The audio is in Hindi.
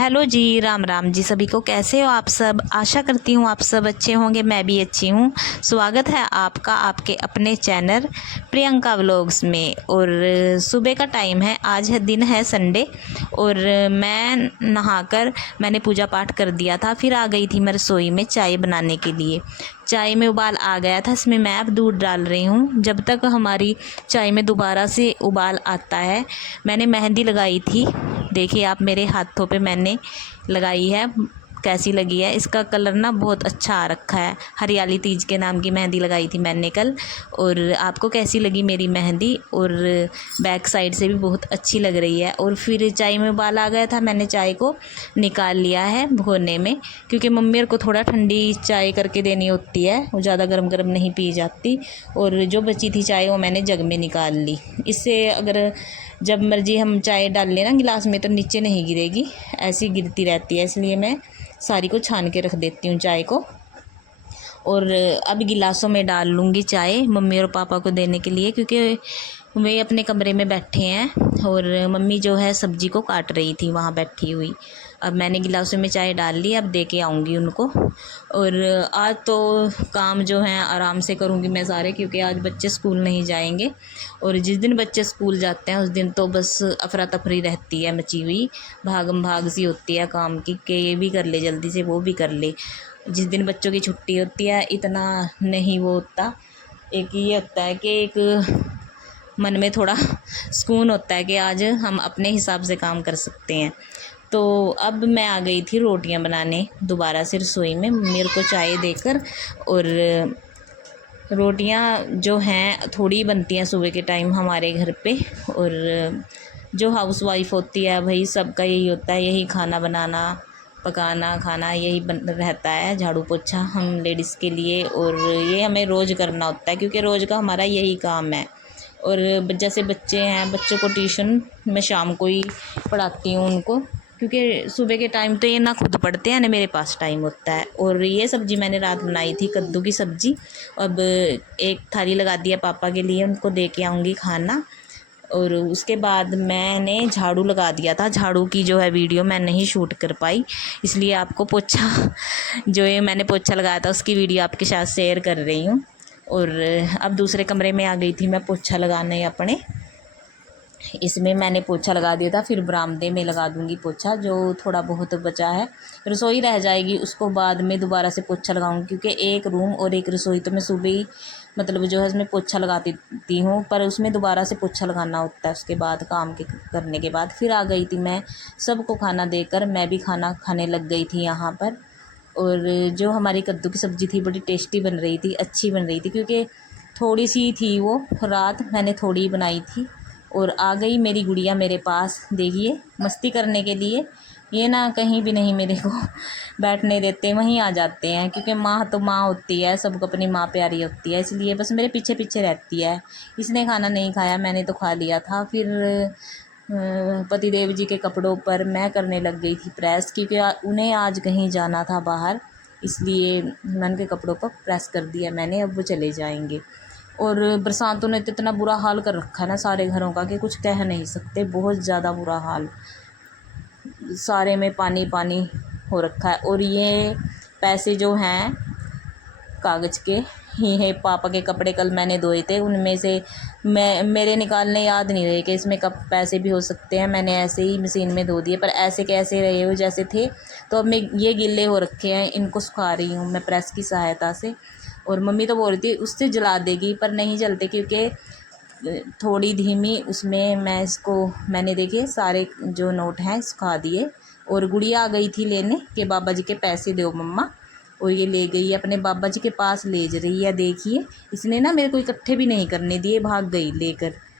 हेलो जी, राम राम जी सभी को। कैसे हो आप सब? आशा करती हूँ आप सब अच्छे होंगे, मैं भी अच्छी हूँ। स्वागत है आपका आपके अपने चैनल प्रियंका व्लॉग्स में। और सुबह का टाइम है, आज है दिन है संडे। और मैं नहाकर मैंने पूजा पाठ कर दिया था, फिर आ गई थी मैं रसोई में चाय बनाने के लिए। चाय में उबाल आ गया था, इसमें मैं अब दूध डाल रही हूँ। जब तक हमारी चाय में दोबारा से उबाल आता है, मैंने मेहंदी लगाई थी। देखिए आप, मेरे हाथों पे मैंने लगाई है, कैसी लगी है। इसका कलर ना बहुत अच्छा आ रखा है। हरियाली तीज के नाम की मेहंदी लगाई थी मैंने कल। और आपको कैसी लगी मेरी मेहंदी? और बैक साइड से भी बहुत अच्छी लग रही है। और फिर चाय में उबाल आ गया था, मैंने चाय को निकाल लिया है भगोने में, क्योंकि मम्मी को थोड़ा ठंडी चाय करके देनी होती है, वो ज़्यादा गर्म गर्म नहीं पी जाती। और जो बची थी चाय वो मैंने जग में निकाल ली। इससे अगर जब मर्जी हम चाय डाल लेना गिलास में तो नीचे नहीं गिरेगी, ऐसी गिरती रहती है। इसलिए मैं सारी को छान के रख देती हूँ चाय को। और अब गिलासों में डाल लूँगी चाय मम्मी और पापा को देने के लिए, क्योंकि वे अपने कमरे में बैठे हैं और मम्मी जो है सब्जी को काट रही थी वहाँ बैठी हुई। अब मैंने गिलासों में चाय डाल ली, अब दे के आऊँगी उनको। और आज तो काम जो है आराम से करूँगी मैं सारे, क्योंकि आज बच्चे स्कूल नहीं जाएंगे। और जिस दिन बच्चे स्कूल जाते हैं उस दिन तो बस अफरा तफरी रहती है मची हुई, भागम भाग सी होती है काम की, कि ये भी कर ले जल्दी से, वो भी कर ले। जिस दिन बच्चों की छुट्टी होती है इतना नहीं वो होता। एक ये होता है कि एक मन में थोड़ा सुकून होता है कि आज हम अपने हिसाब से काम कर सकते हैं। तो अब मैं आ गई थी रोटियां बनाने दोबारा से रसोई में, मेरे को चाय देकर। और रोटियां जो हैं थोड़ी बनती हैं सुबह के टाइम हमारे घर पे। और जो हाउस वाइफ होती है भाई, सबका यही होता है, यही खाना बनाना पकाना खाना यही रहता है, झाड़ू पोछा हम लेडीज़ के लिए। और ये हमें रोज़ करना होता है, क्योंकि रोज़ का हमारा यही काम है। और जैसे बच्चे हैं, बच्चों को ट्यूशन मैं शाम को ही पढ़ाती हूँ उनको, क्योंकि सुबह के टाइम तो ये ना खुद पढ़ते हैं ना मेरे पास टाइम होता है। और ये सब्ज़ी मैंने रात बनाई थी, कद्दू की सब्ज़ी। अब एक थाली लगा दिया पापा के लिए, उनको दे के आऊँगी खाना। और उसके बाद मैंने झाड़ू लगा दिया था। झाड़ू की जो है वीडियो मैं नहीं शूट कर पाई, इसलिए आपको पोछा जो ये मैंने पोछा लगाया था उसकी वीडियो आपके साथ शेयर कर रही हूँ। और अब दूसरे कमरे में आ गई थी मैं पोछा लगाने अपने। इसमें मैंने पोछा लगा दिया था, फिर बरामदे में लगा दूंगी पोछा। जो थोड़ा बहुत बचा है, रसोई रह जाएगी, उसको बाद में दोबारा से पोछा लगाऊंगी, क्योंकि एक रूम और एक रसोई तो मैं सुबह ही मतलब जो है उसमें पोछा लगाती हूँ, पर उसमें दोबारा से पोछा लगाना होता है उसके बाद, काम के करने के बाद। फिर आ गई थी मैं सबको खाना देकर, मैं भी खाना खाने लग गई थी यहाँ पर। और जो हमारी कद्दू की सब्ज़ी थी बड़ी टेस्टी बन रही थी, अच्छी बन रही थी, क्योंकि थोड़ी सी थी वो, रात मैंने थोड़ी बनाई थी। और आ गई मेरी गुड़िया मेरे पास, देखिए मस्ती करने के लिए। ये ना कहीं भी नहीं मेरे को बैठने देते, वहीं आ जाते हैं, क्योंकि माँ तो माँ होती है, सबको अपनी माँ प्यारी होती है, इसलिए बस मेरे पीछे पीछे रहती है। इसने खाना नहीं खाया, मैंने तो खा लिया था। फिर पतिदेव जी के कपड़ों पर मैं करने लग गई थी प्रेस, क्योंकि उन्हें आज कहीं जाना था बाहर, इसलिए मैं उनके कपड़ों पर प्रेस कर दिया मैंने, अब वो चले जाएंगे। और बरसातों ने तो इतना बुरा हाल कर रखा है ना सारे घरों का कि कुछ कह नहीं सकते, बहुत ज़्यादा बुरा हाल, सारे में पानी पानी हो रखा है। और ये पैसे जो हैं कागज़ के ही है, पापा के कपड़े कल मैंने धोए थे, उनमें से मेरे निकालने याद नहीं रहे कि इसमें कब पैसे भी हो सकते हैं। मैंने ऐसे ही मशीन में धो दिए, पर ऐसे कैसे रहे हो जैसे थे। तो अब मैं ये गिले हो रखे हैं, इनको सुखा रही हूँ मैं प्रेस की सहायता से। और मम्मी तो बोल रही थी उससे जला देगी, पर नहीं जलते, क्योंकि थोड़ी धीमी उसमें मैंने देखे सारे जो नोट हैं सुखा दिए। और गुड़िया आ गई थी लेने कि बाबा जी के पैसे दो मम्मा, और ये ले गई अपने बाबा जी के पास ले जा रही है। देखिए इसने ना मेरे को इकट्ठे भी नहीं करने दिए, भाग गई लेकर।